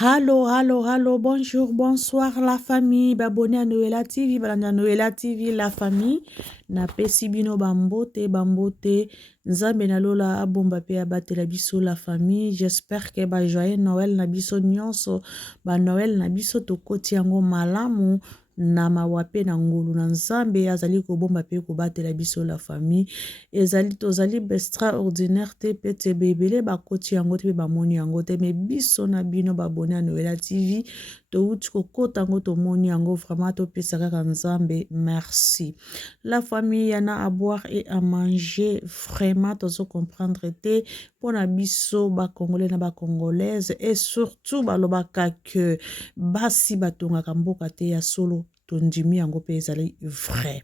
Hallo, hallo, hallo, bonjour, bonsoir la famille. Abonné à Noëlla TV, balanda Noëlla TV, la famille. Na pesi bino bambote, bambote. Nzambe na lola abomba pe abate la biso la famille. J'espère que ba joyeux Noël na biso nyonso. Ba Noël na biso to koti yango malamu. Na mawape na ngulu na nzambe azali ko bomba pe ko bate la biso la famille. Ezali tozali extraordinaire te pete bebele ba koti yango te ba moni yango te me biso na bino ba abonné à Noëlla TV to uti ko kota yango to moni yango vraiment to pesa kaka nzambe merci. La famille yana à boire et à manger vraiment tozo comprendre te pona biso ba congolais na ba congolaise et surtout ba lobaka que basi batongaka mboka te ya solo tondimi yango pe ezali vrai.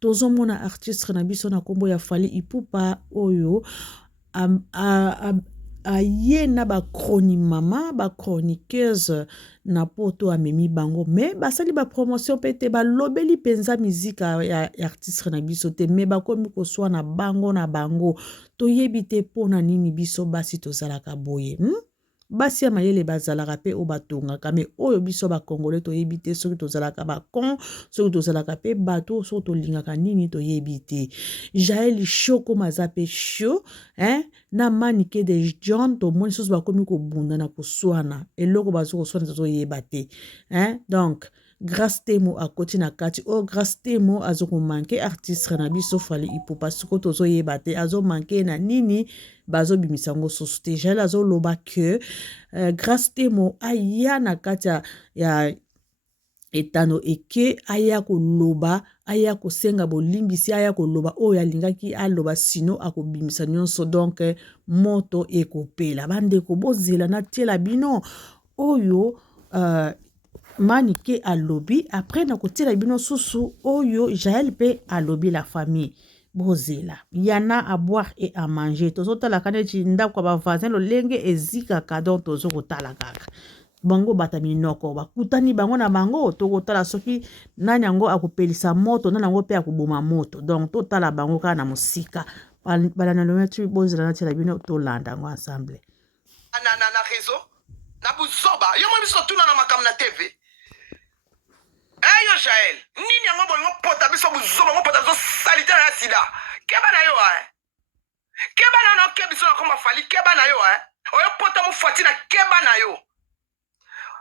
Tozomona artiste na biso na kombo ya Fally Ipupa oyo aye na ba chroniqueuse ba chroniqueuse na poto amemi bango mais basali ba promotion pete ba lobeli penza musique ya artiste na biso te mais bakomi koswa na bango toyebi te pona nini biso basi tozalaka boye. Basi ya mayele bazalaka pe o batongaka me oyo biso ba congolais toyebi te soki tozalaka ba kon soki tozalaka pe bato soki tolingaka nini toyebi te. Jaël Shoko maza pe show na manike de John to moni soso bakomi kobunda na koswana eloko bazo koswana tozoyeba te donc grâce temo akoti na kati o grâce temo azoko manke artiste na biso Fally Ipupa siko tozoyeba te azo manke na nini bazo bimisango soso te. Jaël azo loba que grâce temo aya na kati ya etano eke aya koloba aya kosenga bolimbisi aya koloba oyo alingaki aloba sino akobimisa nyonso donc moto ekopela bandeko bozela na tiela bino oyo manike alobi après na kotiela bino susu oyo Jaël pe alobi la famille bozela yana à boire et à manger tozotala kaneti ndako ba voisin lolenge ezikaka donc tozokotala kaka bango bata minoko bakutani bango na bango tokotala soki nani yango akopelisa moto nani yango pe akoboma moto donc totala bango kaka na mosika balana lometu bozela na tiela bino tolanda yango ensemble na réseau na buzoba yo mo biso tuna na makam na TV yo Jaël nini yango bolingo pota biso buzoba ngo pota biso salite na sida keba na yo keba na no kebiso na komba Fally keba na yo oyo pota mo fati na keba na yo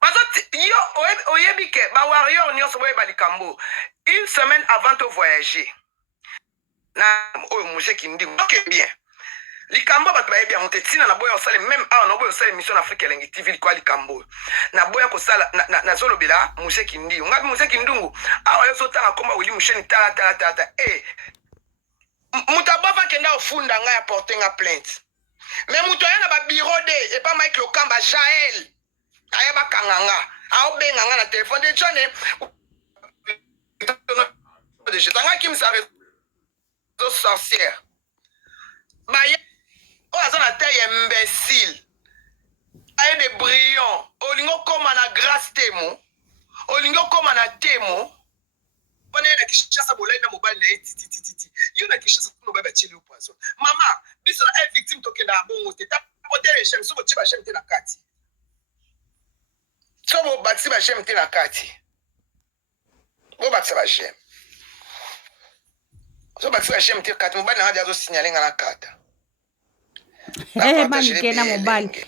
bazoti yo oyebi ke ba warrior nyonso boye balikambo une semaine avant de voyager na oyo muje kindi ok bien likambo bato bayebi yango te ntina na boya osala même awa na boya osala émission na Afrique Elengi TV likwa likambo na boya kosala nazolobela muse kindi ngabi muse kindungu awa yo zotanga komba wili musheni tala mutu abava kenda ofunda ngai aporte nga plainte mais mutu aya na babiro de epa Mike Lokamba Jaël aya bakanga nga aobenga nga na telefone de jone de jetangaki misa réseau sorcière baye oyo aza na taille imbécile aye de brillant olingo koma na grâce temo olingo koma na temo wana ye na Kinshasa bolai na mobali na ye titititi yo na Kinshasa kuna obai batieli yo poison mama biso na e victime tokenda ya bongo te tapotele shem so botie bashem te na kati so bobatisi bashem te na kati bobatisa bashem so batisi bashem te kati mobali na ngadi azosignale nga na kata manike na mobali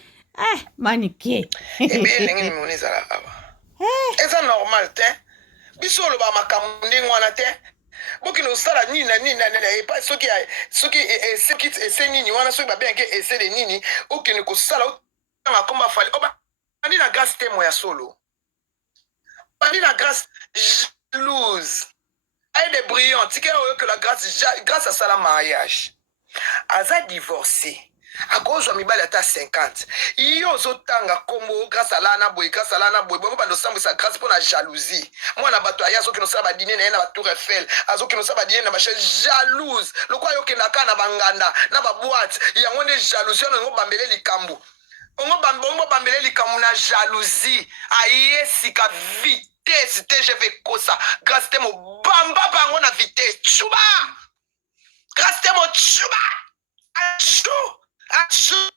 manike ebelenge mimoni ezalaka awa eza normal te biso oloba makambo ndenge wana te bokende osala nini na nini epa soki ese nini wana soki babengaki ese de nini okende kosala otanga komba Fally bandi na grâce temo ya solo bandi na grâce jalouse aye de brillant tikela oyoke la grâce asala mariage aza divorcé akozwa mibali ata 50 yo ozotanga kombo grâce ala na boye bongo bando sambwisa grâce mpo na jalousie mwana bato aya azokende osala badine na ye na batour Eiffel azokende osala badine na bachaise jalouse lokwa ayokendaka na banganda na baboite yango nde jalousie wana yango bambele likambo ongo bambele likambo na jalousie aye sika vitesse te je vais kosa grâce te mo bamba bango na vitesse chuba grâce te mo chuba achou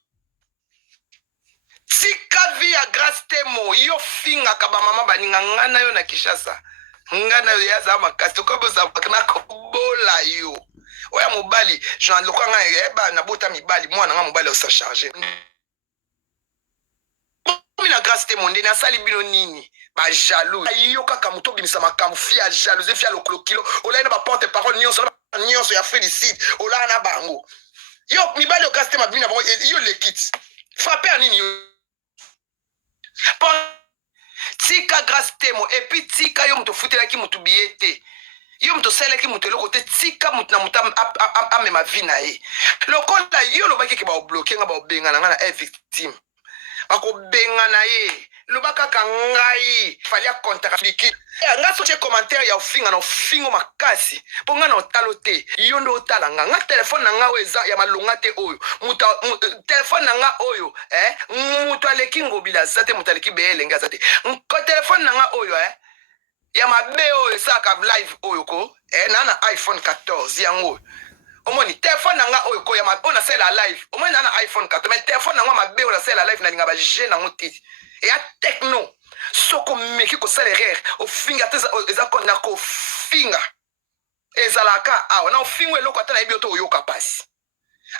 tika vi ya Grace Temo yo finga kaba mama baninga ngana yo na Kishasa ngana yo yaza makasi ko boza bakna ko bola yo oya mobali Jean lokanga eba na bota mibali mwana nga mobali osa charger mina Grace Temo ndena sali bino nini ba jaloux yo kaka muto bimisa makambu fia jalousie fia lokolo kilo ola na ba porte parole nyonso ya félicite ola na bango yo mibali o Grace Temo bina bango yo lekit frapper nini yo tika Grace Temo et puis tika yo mto futelaki mutu biete yo mto seleki mutu eloko te tika mutu na mutu amema vie na ye lokola yo lobaki ke ba bloquer nga ba bengana nga na victime bako bengana ye lobaka kangai fali contact liki nga so che commentaire ya ofinga na ofingo makasi po nga na otalote yo ndo otalanga nga telefone na nga eza ya malonga te oyo muta telefone na nga oyo mutu aleki ngobila zate mutu aleki beelenga zate ko telefone na nga oyo ya mabe oyo saka live oyo ko na iPhone 14 yango omoni telefone na nga oyo ko ya mabe na sela live omoni na iPhone 14 mais telefone na nga mabe oyo na sela live na linga ba je na ngoti ya techno soko meki ko salaire o finga teza eza ko na ko finga ezalaka awa na o finga eloko atana ebi oto oyoka pasi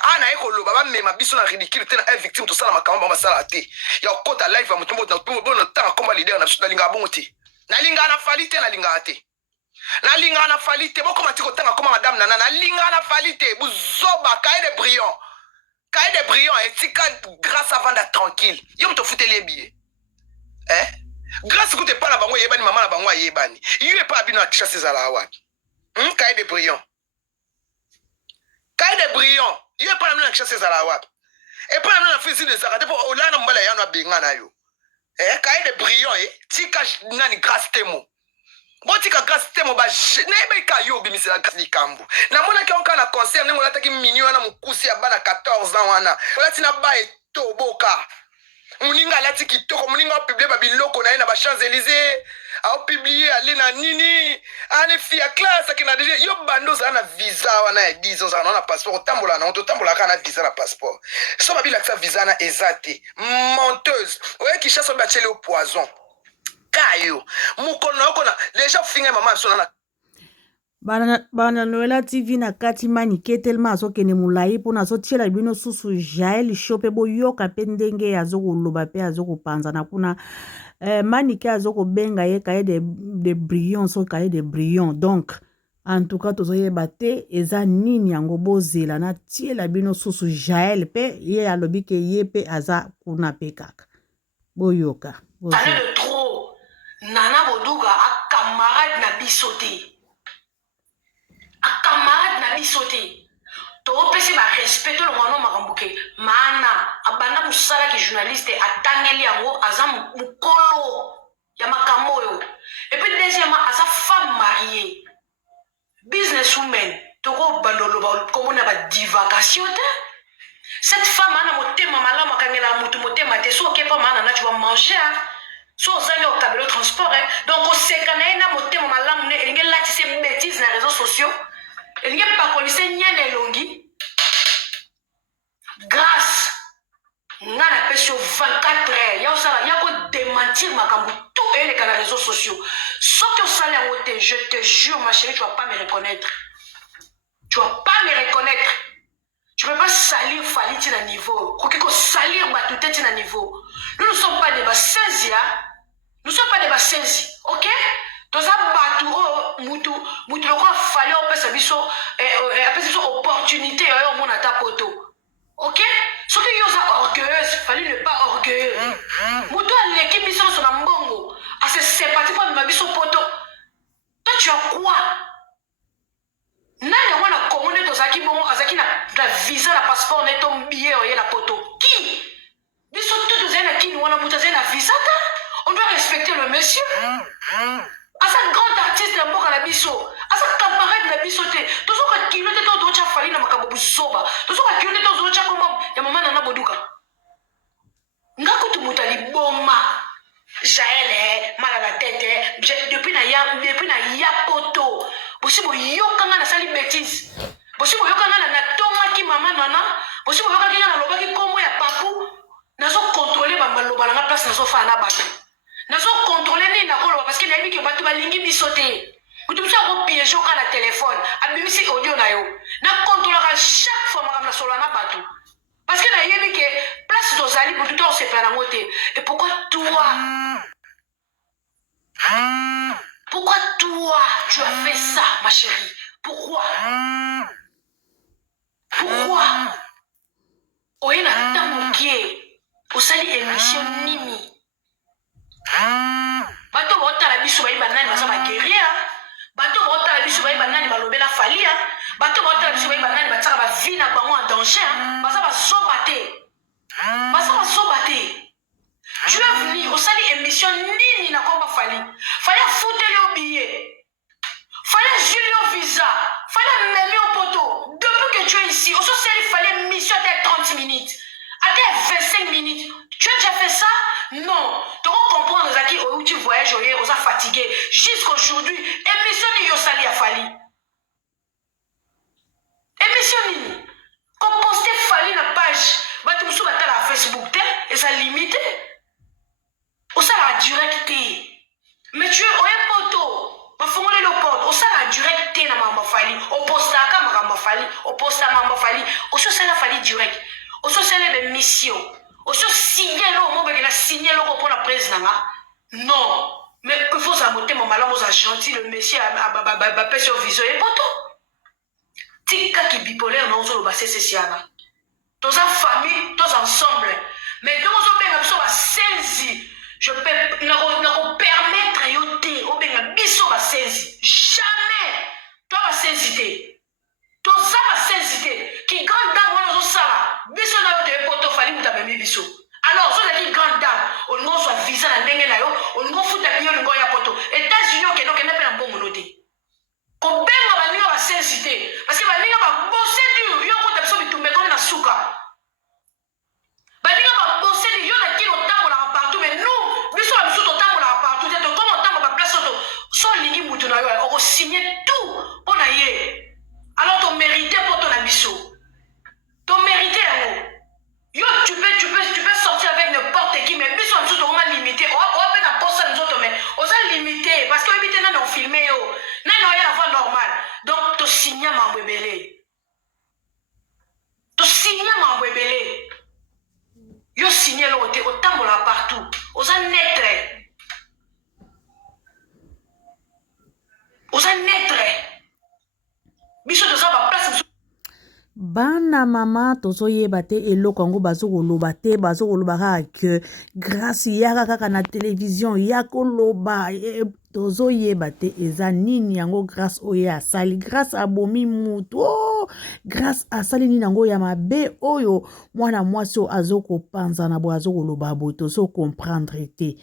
ana eko loba ba mema biso na ridicule te na victime to sala makamba ba sala te ya okota live ya mutumbo na bono temps comme leader na biso na linga bongo na linga na falite na linga te na linga na falite boko matiko tanga comme madame nana na linga na falite buzoba kaide brillant et tika grâce avant d'être tranquille yo mto futeli billet grâce que tu pas la bango yebani maman la bango yebani il est pas bino à chasser za la wa kaide brillant il est pas la bino à chasser za la wa et pas la bino à faire de ça pour olana mbala ya no bengana yo kaide brillant tika nani Grace Temo botika Grace Temo ba nebe ka yo bimisi la Grace Likambo na mona ki onka na concert ngo lataki mini wana mukusi ya bana 14 ans wana olati na ba etoboka muninga lati kitoko muninga publier ba biloko na ina ba Champs-Élysées a publier ali na nini ane fia classe akina déjà yo bando za na visa wana ya 10 ans na passeport tambola na otambola kana visa na passeport so ba bilaksa visa na ezate menteuse oye ki chasse ba chele au poison kayo mukono kona déjà finga mama so na bana Noela TV na kati manike tellement azokende molai mpona azotiela bino susu Jael Show mpe boyoka mpe ndenge azokoloba mpe azokopanza na kuna manike azokobenga ye kaye de brillant so kaye de brillant donc en tout cas tozoyeba te eza nini yango bozela na tiela bino susu Jael mpe ye alobi ke ye mpe aza kuna mpe kaka boyoka de trop Nana Boduga a camarade na bisoté camarade na bisoté to pesi ba respecte le mwana makambuke mana abanda musala ki journaliste atangeli yango aza mukolo ya makamoyo et puis deuxièmement aza femme mariée businesswoman to ko bandolo ba ko mona ba divagation te cette femme ana motema malamu akangela mutu motema te so ke pa mana na tu vas manger so zali au tableau transport donc au sekana na motema malamu ne elinge lati se bêtises na réseaux sociaux elinge pa kolise nyene longi grâce ngana pesio 24 heures ya osala ya ko démentir makambu tout et les réseaux sociaux so que osala en te je te jure ma chérie tu vas pas me reconnaître tu vas pas me reconnaître tu peux pas salir Faliti na niveau kokiko salir Batouté na niveau nous ne sommes pas des basenzi nous ne sommes pas des basenzi ok toza batu mutu loko fallait opesa biso apesa biso opportunité yo mona ta poto ok ce que yo za orgueilleuse fallait ne pas orgueilleux mutu aleki biso so na mbongo a se sympathie pour ma biso poto toi tu as quoi nani wana commande tozaki bongo azaki na visa na passeport neto billet oye la poto qui biso tout tozana kini wana mutu azana visa ta on doit respecter le monsieur asa grand artiste na mboka na biso asa camarade na biso te tozoka kilo te to cha fali na makambo buzoba tozoka kilo te to cha komba ya mama na boduka ngako tu mutali boma Jael mal à la tête depuis na ya poto possible yokanga na sali bêtise possible yokanga na tonga ki mama nana possible yokanga na lobaki kombo ya papu nazo contrôler maloba na place nazofa na bato nazo contrôler nini nakoloba parce que nayebi ke bato balingi biso te mutu biso akopiége oka na telefone abimisi audio na yo nakontrolaka chaque fois makambo nasolola na bato parce que nayebi ke place tozali butu to osepela nango te et pourquoi toi tu as fait ça ma chérie pourquoi oye na ntango kie osali émission nini bato baotala biso bayeba nani baza baguerrier bato baotala biso bayeba nani balobela falia bato baotala biso bayeba nani batiaka bavi na bango en danger baza bazoba te tu es venu osali émission nini na komba fali afuteli yo billet fallait azuli yo visa fallait meme yo poto depuis que tu es ici ososali fallait mission de 30 minutes à 25 minutes tu as déjà fait ça non tu comprendre zaki où tu voyages aux a fatigué jusqu'aujourd'hui émission ni yo sali a fali émission ni qu'on poste fali na page batu musu batala à Facebook te et ça limité au ça la directe mais tu es au poto bafungole le porte osala direct te na mamba fali opostaka makamba fali oposta mamba fali ososala fali direct ososala be mission oso signer lo mo be na signer lo pour la président non mais il faut ça monter mon malamu za gentil le monsieur ba pèse au viso et poto tika ki bipolaire na ozo ba cccana tous en famille tous ensemble mais donc ozo be na biso ba senzi je peux ne permettre yoté au benga biso ba senzi jamais toi ba senzité to ça ba senzité qui grande dame on zo sala biso na yoté poto fali muta bemi biso alors so la grande dame on ngo so visa na ndenge na yo on ngo futa biyo ngo ya poto États-Unis ke donc na pe na bongo noté ko benga ba ninga ba senzité parce que ba ninga ba bosé du yo ko tabiso bitumbe ko na suka ba ninga ba bosé du yo na kilo tango la partout mais nous biso la biso to tango la partout te to comme tango ba place to so lingi mutu na yo on signer tout pour na ye alors to mériter pour ton biso to mériter yo tu peux sortir avec n'importe qui mais biso biso to vraiment limité on peut na poste nous autres mais on ça limité parce que habiter na on filmer yo na no ya la fois normal donc to signer mambebele to signer mambebele yo signer lo te otambola partout oza netre biso toza ba place bana mama tozoyeba te eloko yango bazokoloba te bazokoloba kaka ke grâce yaka kaka na télévision ya koloba tozoyeba te eza nini yango grâce oyo asali grâce abomi mutu grâce asali nini yango ya mabe oyo mwana mwasi oyo azokopanzana boye azokoloba boye tozokomprendre te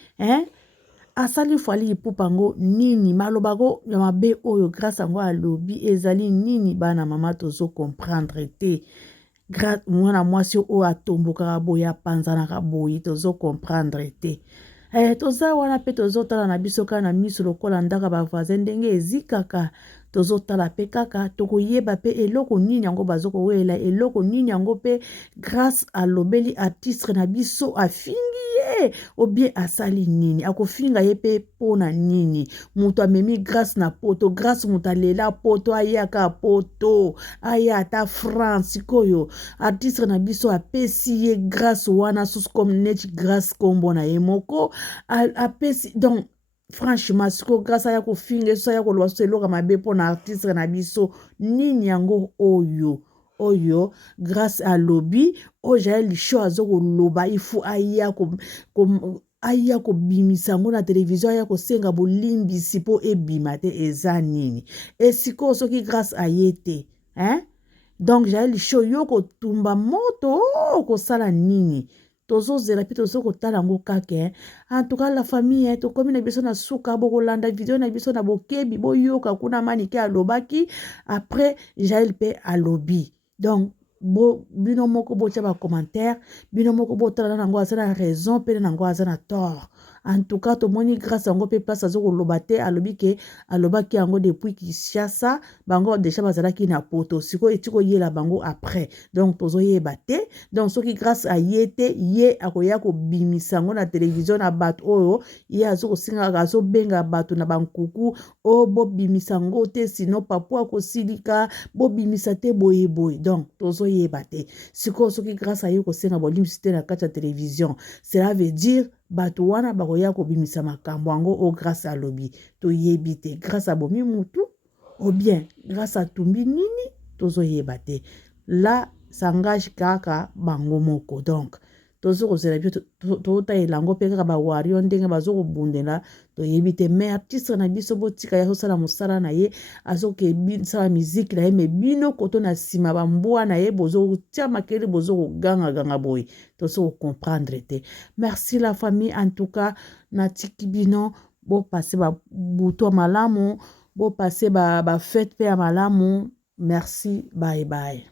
asali fali ipupa ngo nini malobako ya mabe oyo grâce yango alobi ezali nini bana mama tozokomprendre te mwana mwasi oyo atombokaka boye apanzanaka boye tozokomprendre te toza wana pe tozotala na biso kaka na miso lokola ndaka bavoisin ndenge ezikaka tozotala pe kaka tokoyeba pe eloko nini yango bazokowela eloko nini yango pe grâce alobeli artiste na biso afingi ye obie asali nini akofinga ye pe pona nini mutu amemi grâce na poto grâce mutu alela poto ayaka poto aya ata France koyo artiste na biso apesi ye grâce wana susu comme neti grâce kombo na ye moko apesi donc franchement siko grâce à yako finge so yako lo so eloka mabe pona artiste na biso nini yango oyo grâce à lobby o Jael show azoko loba ifu aya ko bimisa ngo na télévision aya ko senga bolimbisi po ebima te eza nini esiko soki grâce à yete donc Jael show yoko tumba moto ko sala nini tozozela pe tozokotala yango kake en tout cas la famille tokomi na biso na suka bokolanda video na biso na bokebi boyoka kuna manike alobaki après Jael pe alobi donc bino moko botia ba commentaire bino moko botala nango aza na raison pe nango aza na tort en tout cas tomoni grâce yango pe place azokoloba te alobi ke alobaki yango depuis Kinshasa bango déjà bazalaki na poto sikoyo eti koyela bango après donc tozoyeba te donc soki grâce a ye te ye akoya kobimisa yango na télévision na bato oyo ye azokosinga azobenga bato na bankuku o bobimisa yango te sino papu akosilika bobimisa te boyeboye donc tozoyeba te sikoyo soki grâce a ye kosenga bolimisi te na kati ya télévision cela veut dire bato wana bakoya kobimisa makambo yango o grâce à lobi toyebi te grâce à bomi mutu ou bien grâce à tumbi nini tozoyeba te là s'engage kaka bango moko donc tozokozela bie totalela yango mpe kaka bawario ndenge bazokobundela toyebi te mais artiste na biso botika ya kosala mosala na ye azokosala miziki na ye me bino koto na nsima bambwa na ye bozotia makele bozokogangaganga boye tozokomprendre te merci la famille en tout cas natiki bino bopase babutu ya malamu bopase bafete mpe ya malamu merci bye bye